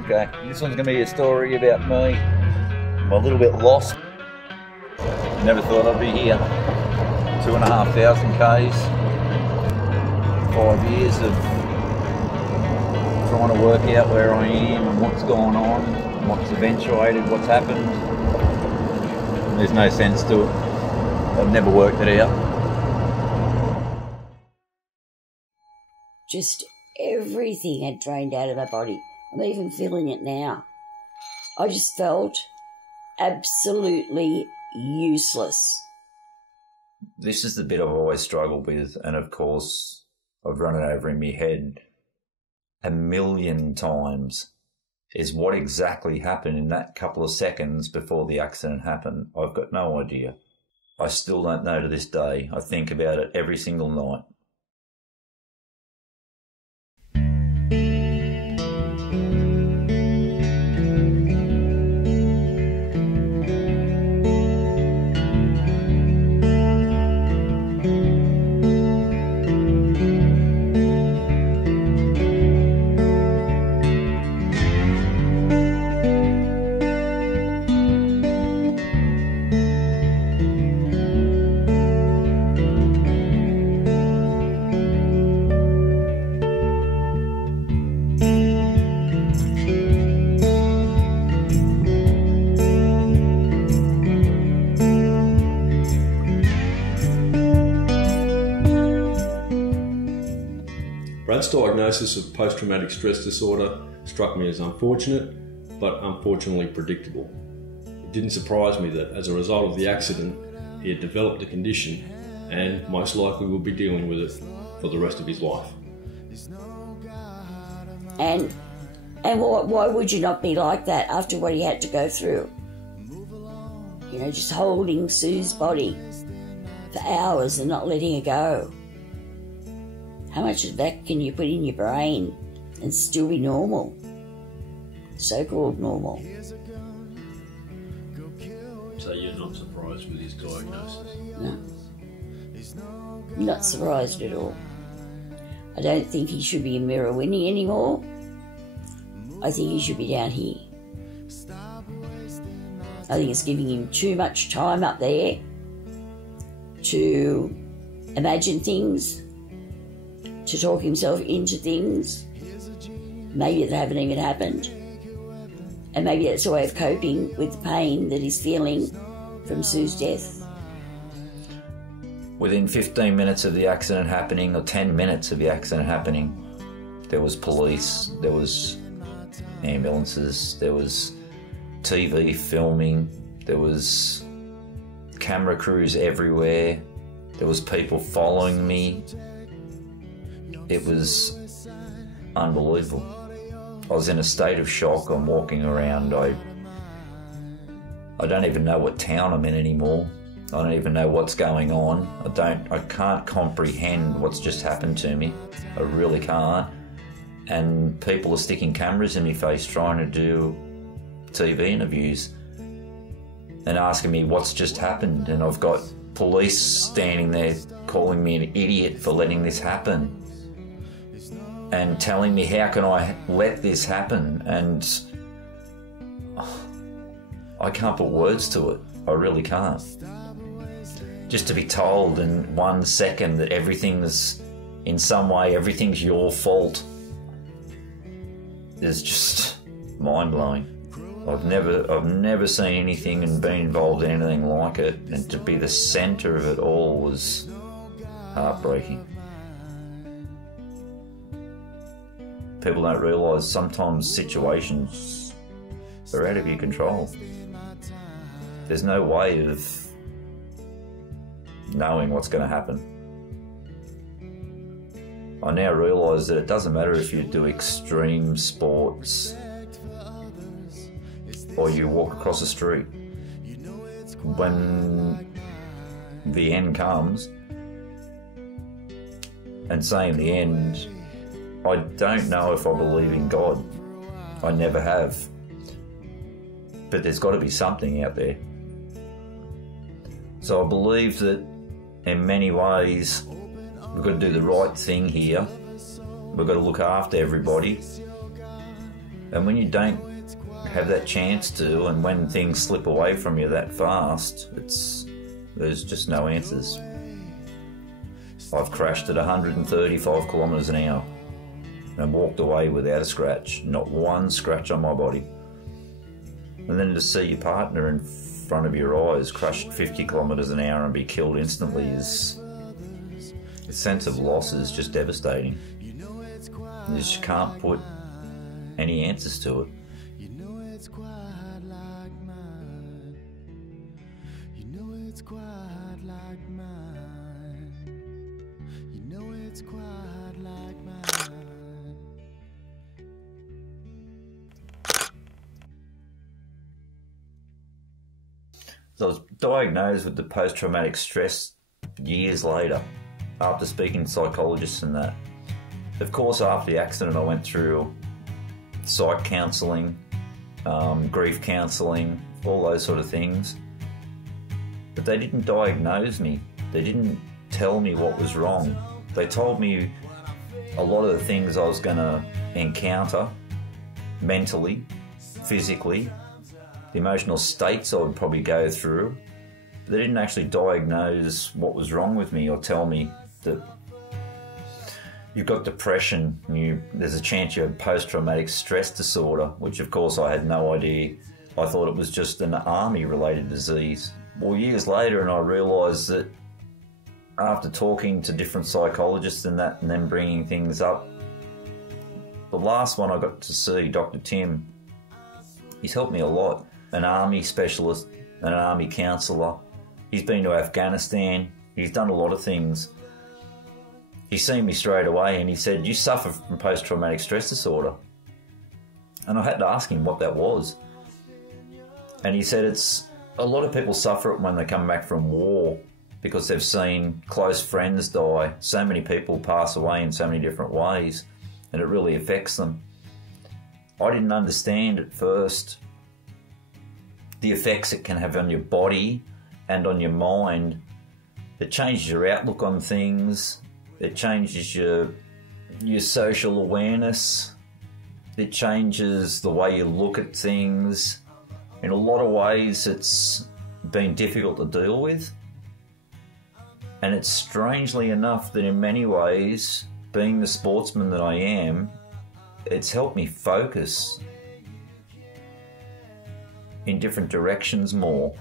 Okay, this one's going to be a story about me. I'm a little bit lost. Never thought I'd be here. 2,500 Ks. 5 years of trying to work out where I am and what's gone on, and what's eventuated, what's happened. There's no sense to it. I've never worked it out. Just everything had drained out of my body. I'm even feeling it now. I just felt absolutely useless. This is the bit I've always struggled with, and of course I've run it over in my head a million times, is what exactly happened in that couple of seconds before the accident happened. I've got no idea. I still don't know to this day. I think about it every single night. Brad's diagnosis of post-traumatic stress disorder struck me as unfortunate, but unfortunately predictable. It didn't surprise me that as a result of the accident, he had developed the condition and most likely will be dealing with it for the rest of his life. And why would you not be like that after what he had to go through? You know, just holding Sue's body for hours and not letting her go. How much of that can you put in your brain and still be normal? So-called normal. So you're not surprised with his diagnosis? No. Not surprised at all. I don't think he should be in Mirror-Winnie anymore. I think he should be down here. I think it's giving him too much time up there to imagine things, to talk himself into things, maybe that haven't even happened. And maybe that's a way of coping with the pain that he's feeling from Sue's death. Within 15 minutes of the accident happening, or 10 minutes of the accident happening, there was police, there was ambulances, there was TV filming, there was camera crews everywhere, there was people following me. It was unbelievable. I was in a state of shock. I'm walking around. I don't even know what town I'm in anymore. I don't even know what's going on. I can't comprehend what's just happened to me. I really can't. And people are sticking cameras in my face trying to do TV interviews and asking me what's just happened. And I've got police standing there calling me an idiot for letting this happen and telling me how can I let this happen, and I can't put words to it. I really can't. Just to be told in 1 second that everything's, in some way, everything's your fault is just mind-blowing. I've never seen anything and been involved in anything like it, and to be the centre of it all was heartbreaking. People don't realise sometimes situations are out of your control. There's no way of knowing what's going to happen. I now realise that it doesn't matter if you do extreme sports or you walk across the street. When the end comes, and saying the end, I don't know if I believe in God. I never have. But there's got to be something out there. So I believe that in many ways we've got to do the right thing here. We've got to look after everybody. And when you don't have that chance to, and when things slip away from you that fast, there's just no answers. I've crashed at 135 kilometres an hour and walked away without a scratch, not one scratch on my body. And then to see your partner in front of your eyes crash at 50 kilometres an hour and be killed instantly the sense of loss is just devastating. You just can't put any answers to it. So I was diagnosed with the post-traumatic stress years later, after speaking to psychologists and that. Of course, after the accident, I went through psych counselling, grief counselling, all those sort of things. But they didn't diagnose me. They didn't tell me what was wrong. They told me a lot of the things I was going to encounter mentally, physically, the emotional states I would probably go through. But they didn't actually diagnose what was wrong with me or tell me that you've got depression, there's a chance you have post-traumatic stress disorder, which of course I had no idea. I thought it was just an army-related disease. Well, years later, and I realised that after talking to different psychologists and that, and then bringing things up, the last one I got to see, Dr. Tim, he's helped me a lot. An army specialist, an army counsellor. He's been to Afghanistan. He's done a lot of things. He seen me straight away and he said, "You suffer from post-traumatic stress disorder." And I had to ask him what that was. And he said a lot of people suffer it when they come back from war because they've seen close friends die. So many people pass away in so many different ways and it really affects them. I didn't understand at first the effects it can have on your body and on your mind. It changes your outlook on things. It changes your social awareness. It changes the way you look at things. In a lot of ways, it's been difficult to deal with. And it's strangely enough that in many ways, being the sportsman that I am, it's helped me focus in different directions more.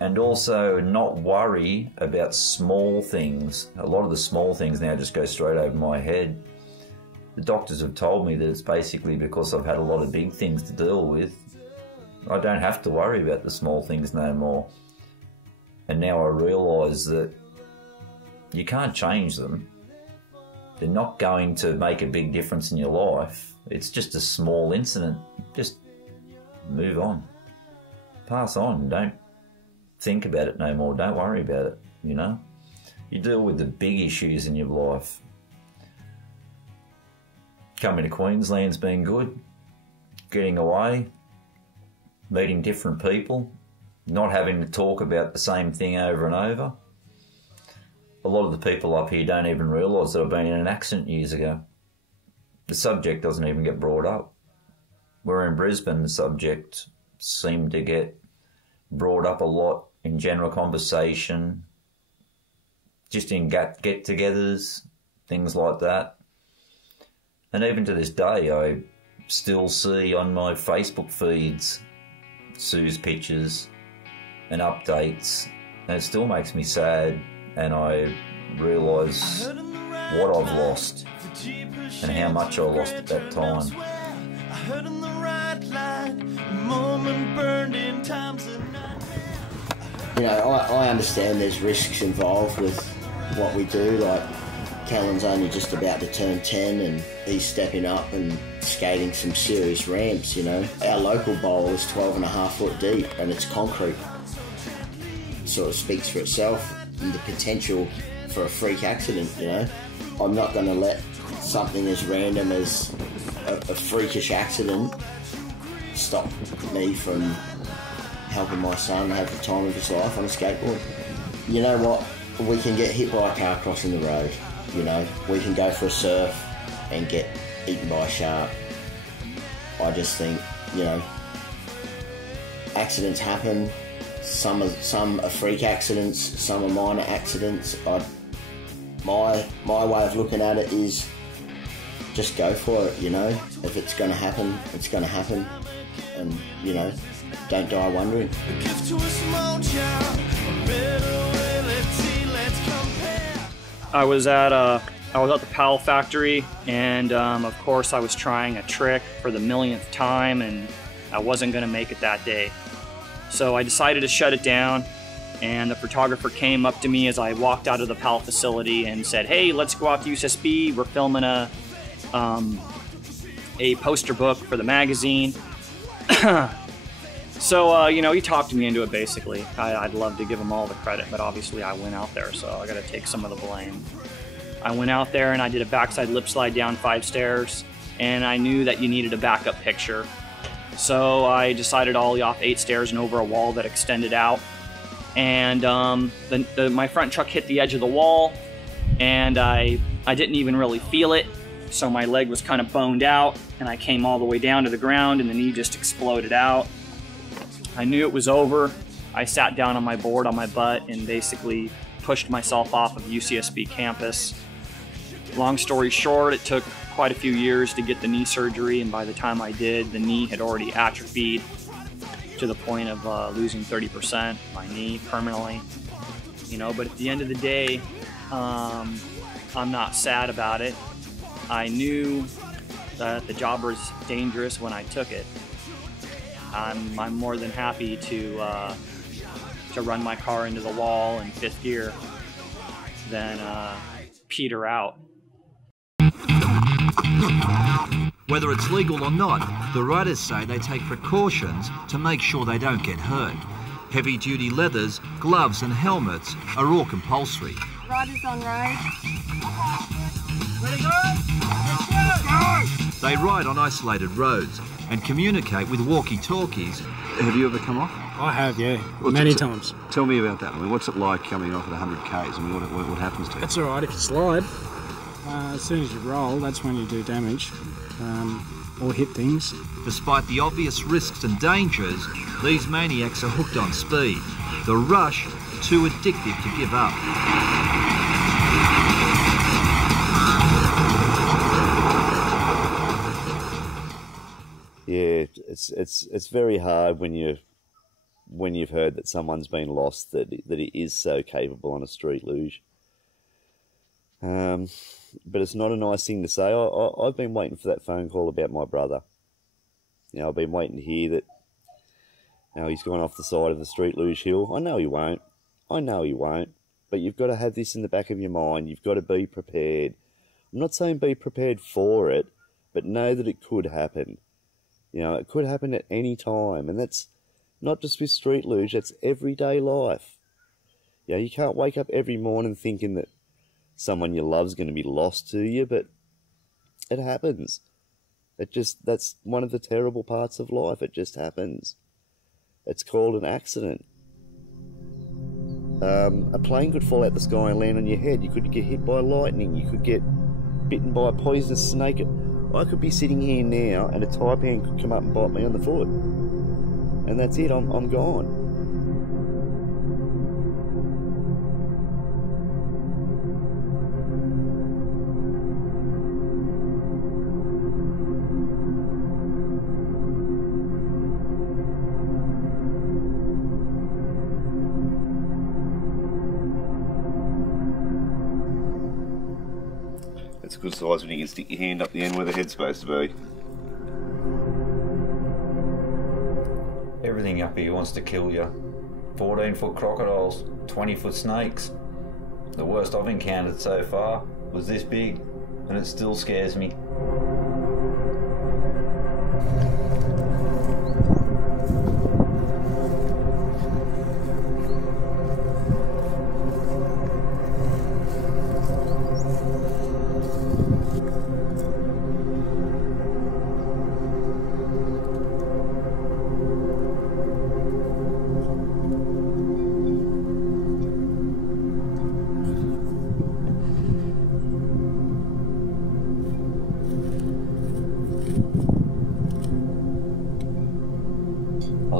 And also not worry about small things. A lot of the small things now just go straight over my head. The doctors have told me that it's basically because I've had a lot of big things to deal with. I don't have to worry about the small things no more. And now I realise that you can't change them. They're not going to make a big difference in your life. It's just a small incident. Just move on. Pass on. Don't think about it no more. Don't worry about it, you know. You deal with the big issues in your life. Coming to Queensland's been good. Getting away. Meeting different people. Not having to talk about the same thing over and over. A lot of the people up here don't even realise that I've been in an accident years ago. The subject doesn't even get brought up. Where in Brisbane, the subject seemed to get brought up a lot in general conversation, just in get-togethers, things like that. And even to this day, I still see on my Facebook feeds Sue's pictures and updates, and it still makes me sad, and I realise what I've lost and how much I lost at that time. You know, I understand there's risks involved with what we do. Like, Callan's only just about to turn 10 and he's stepping up and skating some serious ramps, you know. Our local bowl is 12.5 foot deep and it's concrete. It sort of speaks for itself and the potential for a freak accident, you know. I'm not going to let something as random as a freakish accident stop me from helping my son have the time of his life on a skateboard. You know what? We can get hit by a car crossing the road, you know. We can go for a surf and get eaten by a shark. I just think, you know, accidents happen. Some are freak accidents, some are minor accidents. My way of looking at it is just go for it, you know. If it's going to happen, it's going to happen. And, you know, don't die wondering. I was at the Powell factory, and of course I was trying a trick for the millionth time, and I wasn't going to make it that day. So I decided to shut it down, and the photographer came up to me as I walked out of the Powell facility and said, "Hey, let's go out to USSB. We're filming a poster book for the magazine." So, you know, he talked me into it, basically. I'd love to give him all the credit, but obviously I went out there, so I got to take some of the blame. I went out there and I did a backside lip slide down 5 stairs, and I knew that you needed a backup picture. So I decided to ollie off 8 stairs and over a wall that extended out. And my front truck hit the edge of the wall, and I didn't even really feel it. So my leg was kind of boned out, and I came all the way down to the ground, and the knee just exploded out. I knew it was over. I sat down on my board on my butt and basically pushed myself off of UCSB campus. Long story short, it took quite a few years to get the knee surgery, and by the time I did, the knee had already atrophied to the point of losing 30% my knee permanently. You know, but at the end of the day, I'm not sad about it. I knew that the job was dangerous when I took it. I'm more than happy to run my car into the wall in 5th gear than peter out. Whether it's legal or not, the riders say they take precautions to make sure they don't get hurt. Heavy-duty leathers, gloves and helmets are all compulsory. Riders on road. Ready, go? Let's go! They ride on isolated roads and communicate with walkie-talkies. Have you ever come off? I have, yeah, many times. Tell me about that. I mean, what's it like coming off at 100 k's? I mean, what happens to you? It's all right if you slide. As soon as you roll, that's when you do damage or hit things. Despite the obvious risks and dangers, these maniacs are hooked on speed. The rush, too addictive to give up. Yeah, it's very hard when you've heard that someone's been lost, that he is so capable on a street luge. But it's not a nice thing to say. I've been waiting for that phone call about my brother. You know, I've been waiting to hear that. Now he's gone off the side of the Street Luge hill. I know he won't. But you've got to have this in the back of your mind. You've got to be prepared. I'm not saying be prepared for it, but know that it could happen. You know, it could happen at any time, and that's not just with Street Luge, that's everyday life. You know, you can't wake up every morning thinking that someone you love's going to be lost to you, but it happens. That's one of the terrible parts of life. It just happens. It's called an accident. A plane could fall out the sky and land on your head. You could get hit by lightning. You could get bitten by a poisonous snake. I could be sitting here now and a taipan could come up and bite me on the foot. And that's it, I'm gone. It's a good size when you can stick your hand up the end where the head's supposed to be. Everything up here wants to kill you. 14-foot crocodiles, 20-foot snakes. The worst I've encountered so far was this big, and it still scares me.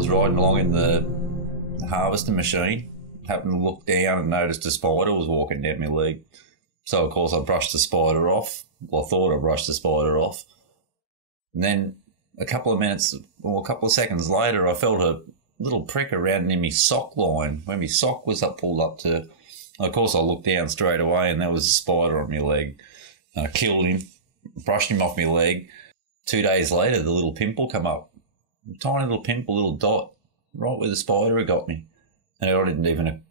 was riding along in the harvesting machine, happened to look down and noticed a spider was walking down my leg. So, of course, I brushed the spider off. Well, I thought I brushed the spider off. And then a couple of minutes, or a couple of seconds later, I felt a little prick around near my sock line, where my sock was pulled up to. Of course, I looked down straight away, and there was a spider on my leg. And I killed him, brushed him off my leg. 2 days later, the little pimple come up. A tiny little pimple, little dot, right where the spider had got me. And I didn't even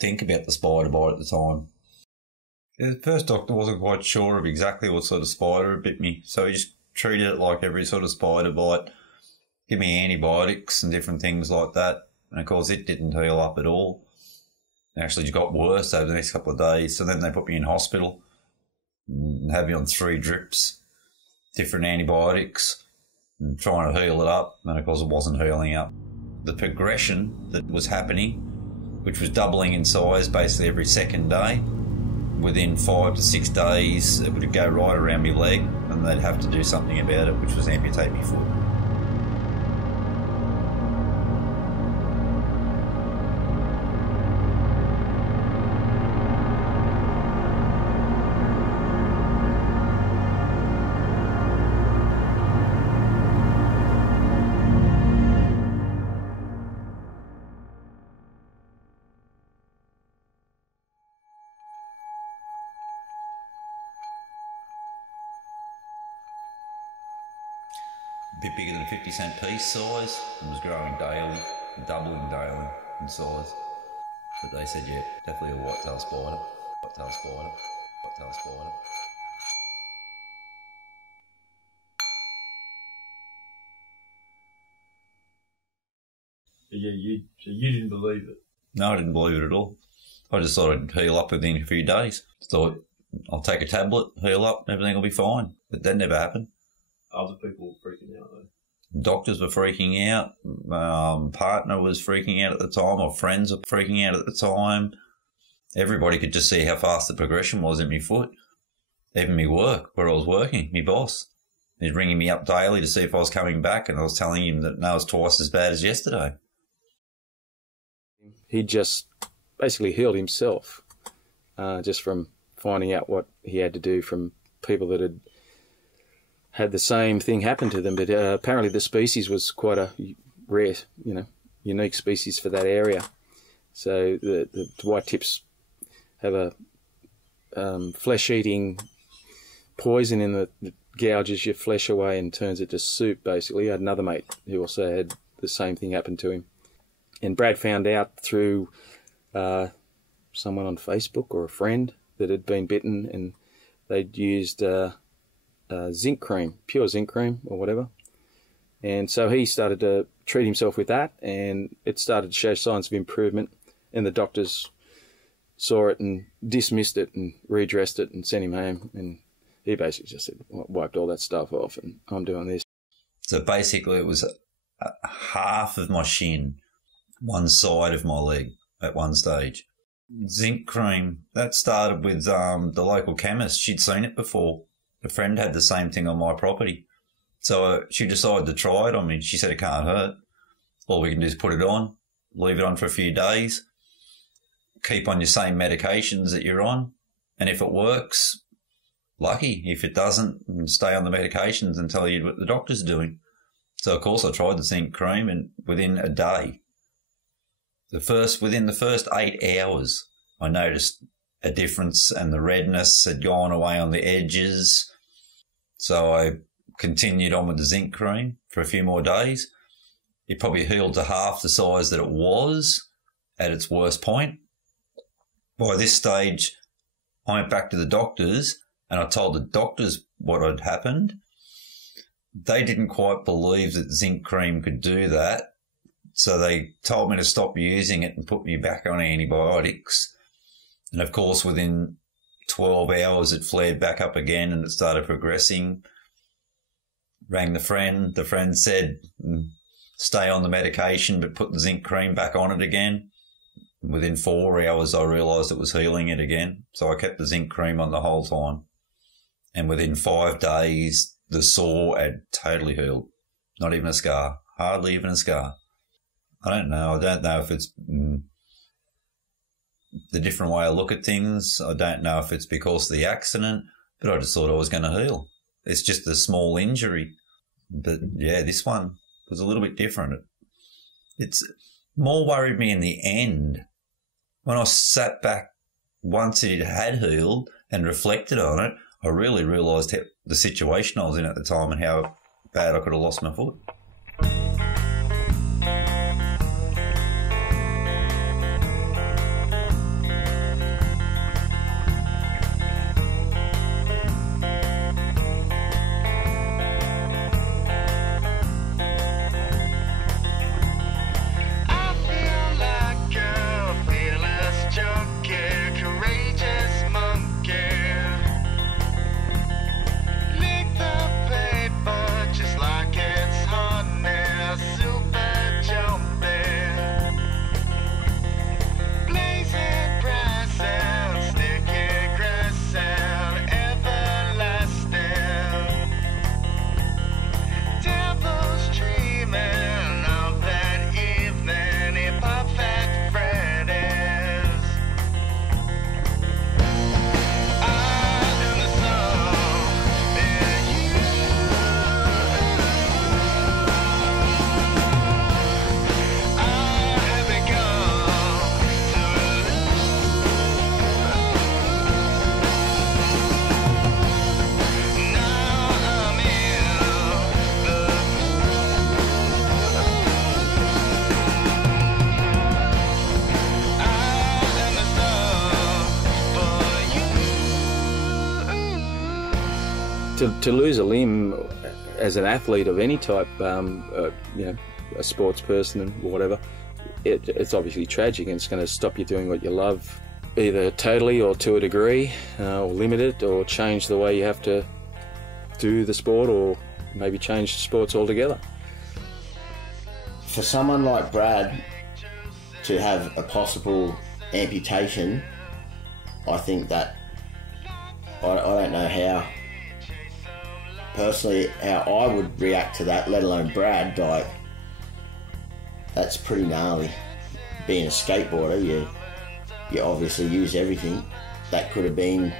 think about the spider bite at the time. The first doctor wasn't quite sure of exactly what sort of spider had bit me, so he just treated it like every sort of spider bite, give me antibiotics and different things like that. And of course, it didn't heal up at all. It actually got worse over the next couple of days. So then they put me in hospital and had me on 3 drips, different antibiotics, and trying to heal it up. And of course, it wasn't healing up. The progression that was happening, which was doubling in size basically every second day, within 5 to 6 days, it would go right around my leg, and they'd have to do something about it, which was amputate my foot. A bit bigger than a 50-cent piece size, and was growing daily, doubling daily in size. But they said, yeah, definitely a white-tailed spider, white-tailed spider, white-tailed spider. So you didn't believe it? No, I didn't believe it at all. I just thought I'd heal up within a few days. Thought I'll take a tablet, heal up, everything will be fine. But that never happened. Other people were freaking out though. Doctors were freaking out. Partner was freaking out at the time. Or friends were freaking out at the time. Everybody could just see how fast the progression was in my foot. Even my work, where I was working, my boss. He's ringing me up daily to see if I was coming back, and I was telling him that no, it was twice as bad as yesterday. He just basically healed himself just from finding out what he had to do from people that had the same thing happen to them. But apparently the species was quite a rare, unique species for that area. So the white tips have a flesh-eating poison in that gouges your flesh away and turns it to soup, basically. I had another mate who also had the same thing happen to him. And Brad found out through someone on Facebook or a friend that had been bitten, and they'd used zinc cream, pure zinc cream or whatever. And so he started to treat himself with that, and it started to show signs of improvement, and the doctors saw it and dismissed it and redressed it and sent him home. And he basically just said, wiped all that stuff off, and I'm doing this. So basically it was half of my shin, one side of my leg at one stage. Zinc cream, that started with the local chemist. She'd seen it before. A friend had the same thing on my property. So she decided to try it on me. She said it can't hurt. All we can do is put it on, leave it on for a few days, keep on your same medications that you're on, and if it works, lucky. If it doesn't, stay on the medications and tell you what the doctor's doing. So, of course, I tried the zinc cream, and within a day, within the first 8 hours, I noticed a difference, and the redness had gone away on the edges. So I continued on with the zinc cream for a few more days. It probably healed to half the size that it was at its worst point. By this stage, I went back to the doctors and I told the doctors what had happened. They didn't quite believe that zinc cream could do that. So they told me to stop using it and put me back on antibiotics. And of course, within 12 hours, it flared back up again and it started progressing. Rang the friend. The friend said, stay on the medication, but put the zinc cream back on it again. Within 4 hours, I realised it was healing it again. So I kept the zinc cream on the whole time. And within 5 days, the sore had totally healed. Not even a scar. Hardly even a scar. I don't know. I don't know if it's the different way I look at things. I don't know if it's because of the accident, but I just thought I was going to heal. It's just a small injury. But yeah, this one was a little bit different. It's more worried me in the end. When I sat back once it had healed and reflected on it, I really realised the situation I was in at the time and how bad I could have lost my foot. To lose a limb as an athlete of any type, you know, a sports person and whatever, it's obviously tragic, and it's going to stop you doing what you love, either totally or to a degree, or limit it, or change the way you have to do the sport, or maybe change sports altogether. For someone like Brad to have a possible amputation, I think that I don't know how. Personally, how I would react to that, let alone Brad, like, that's pretty gnarly. Being a skateboarder, you obviously use everything. That could have been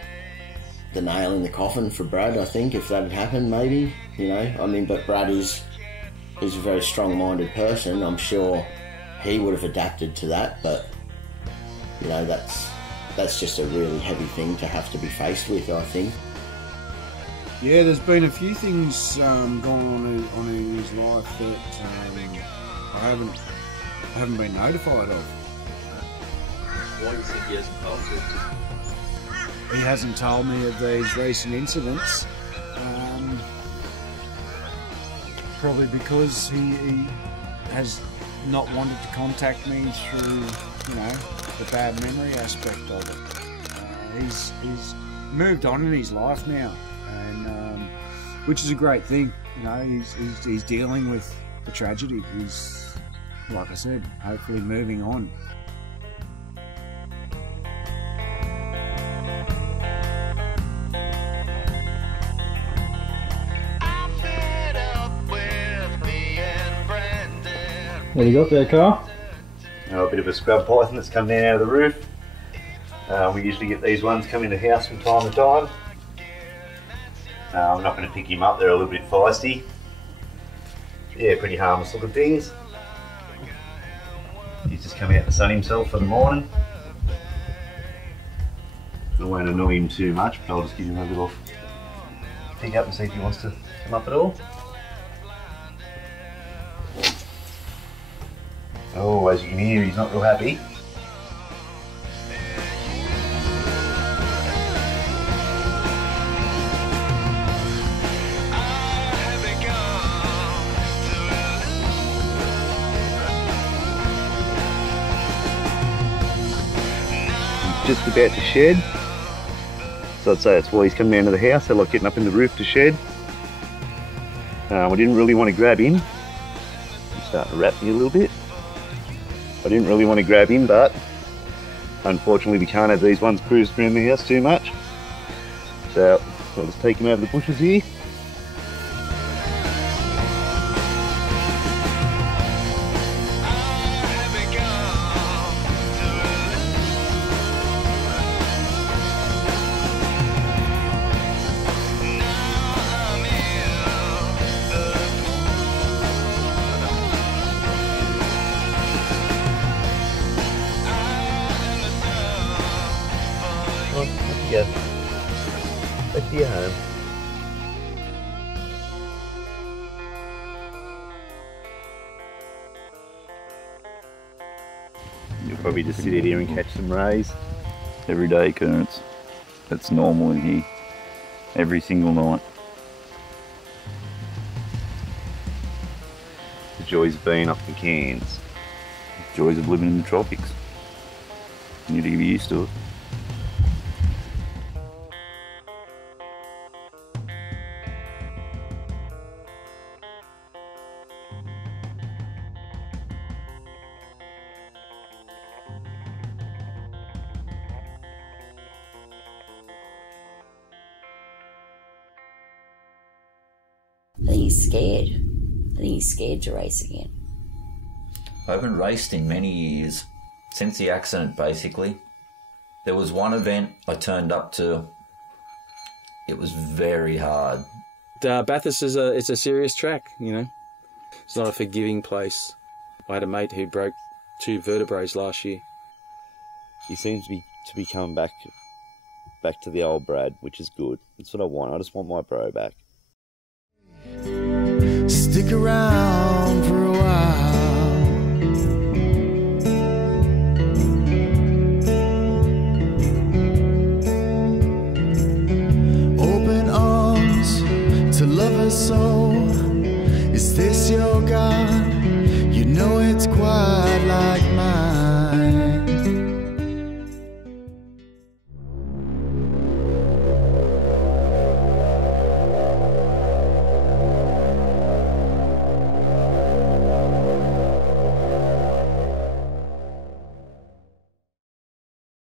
the nail in the coffin for Brad, I think, if that had happened, maybe, you know. I mean, but Brad is a very strong-minded person. I'm sure he would have adapted to that, but, you know, that's just a really heavy thing to have to be faced with, I think. Yeah, there's been a few things going on in his life that I haven't been notified of. Why do you think he hasn't told you? He hasn't told me of these recent incidents. Probably because he has not wanted to contact me through, you know, the bad memory aspect of it. He's moved on in his life now. And which is a great thing, you know. He's dealing with the tragedy. He's, like I said, hopefully moving on. What do you got there, Carl? A bit of a scrub python that's come down out of the roof. We usually get these ones come in the house from time to time. I'm not going to pick him up, they're a little bit feisty. Yeah, pretty harmless looking things. He's just come out to sun himself for the morning. I won't annoy him too much, but I'll just give him a little pick up and see if he wants to come up at all. Oh, as you can hear, he's not real happy. Just about to shed, so I'd say that's why he's coming down to the house. I like getting up in the roof to shed. I didn't really want to grab him. He's starting to wrap me a little bit. I didn't really want to grab him, but unfortunately we can't have these ones cruising around the house too much. So I'll just take him out of the bushes here. probably just sit here and catch some rays. Everyday occurrence. That's normal in here. Every single night. The joys of being up in Cairns. The joys of living in the tropics. You need to get used to it. I think he's scared. I think he's scared to race again. I haven't raced in many years, since the accident basically. There was one event I turned up to. It was very hard. Bathurst is it's a serious track, you know. It's not a forgiving place. I had a mate who broke 2 vertebrae last year. He seems to be coming back to the old Brad, which is good. That's what I want. I just want my bro back. Stick around.